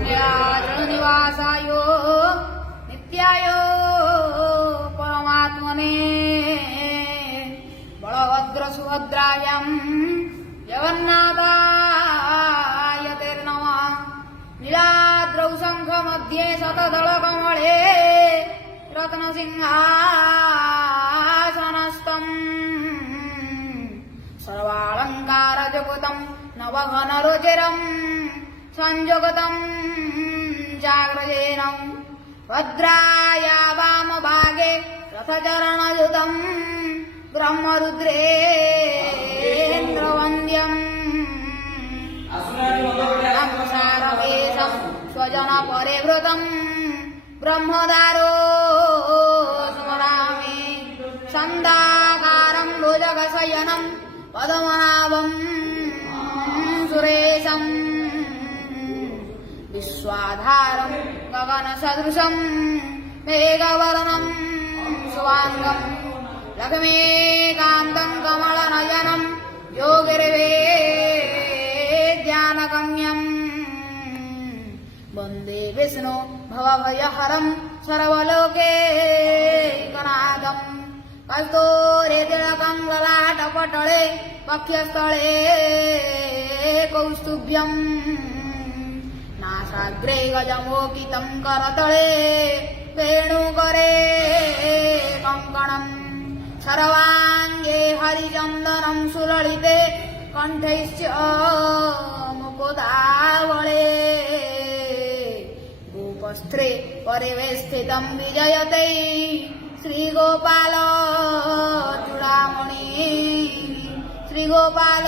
निवासाय नित्याय परमात्मने बलभद्र सुभद्रायां जगन्नाथाय ते नमः। नीलाद्रौ शङ्ख मध्ये शतदलकमले रत्नसिंहासनस्थम् सर्वालङ्कारजगतम् नवघनरुचिरम् संजगतम् जाग्रजेन भद्राया वामभागे रथचरणयुतम् ब्रह्मरुद्रेन्द्रवन्द्यम् सारवेशम् स्वजनपरिवृतम् ब्रह्मदारो स्मरामि छन्दाकारम् भुजगशयनम् पद्मनाभम् सुरेशम् विश्वाधारम् गगनसदृशम् मेघवर्णम् शुभाङ्गम् लक्ष्मीकान्तम् कमलनयनम् योगिर्वेद्यानगम्यम् वन्दे विष्णु भवभयहरम् सर्वलोकैकनाथम् कस्तूरितिलकम् ललाटपटले वक्षस्थले कौस्तुभ्यम् नासाग्रे गजमोकितम् करतले वेणुकरे कङ्कणम् सर्वाङ्गे हरिचन्दनम् सुललिते कण्ठैश्च मुकुदावळे गोपस्त्रे परिवेष्टितम् विजयते श्रीगोपाल चूडामणि श्रीगोपाल